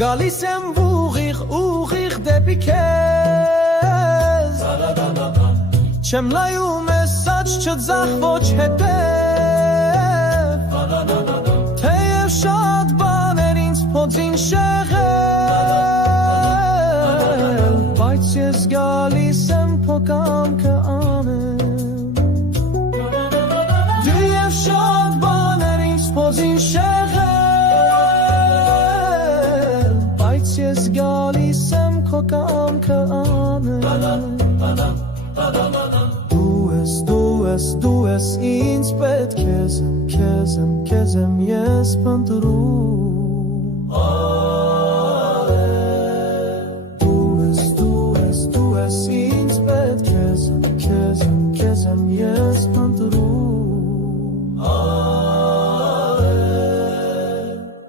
Գալիս եմ ուղիղ դեպի քեզ Չեմ լայում ես աջ չձախ ոչ հետև Թեև շատ բաներ ինձ փոցին շեղել Բայց ես գալիս եմ քո կամքը անեմ Դու և շատ բաներ ինձ փոցին շեղել Բայց ես գալիս եմ քո կամքը անեմ Դու ես ինձ պետք քեզ եմ ես փնտրում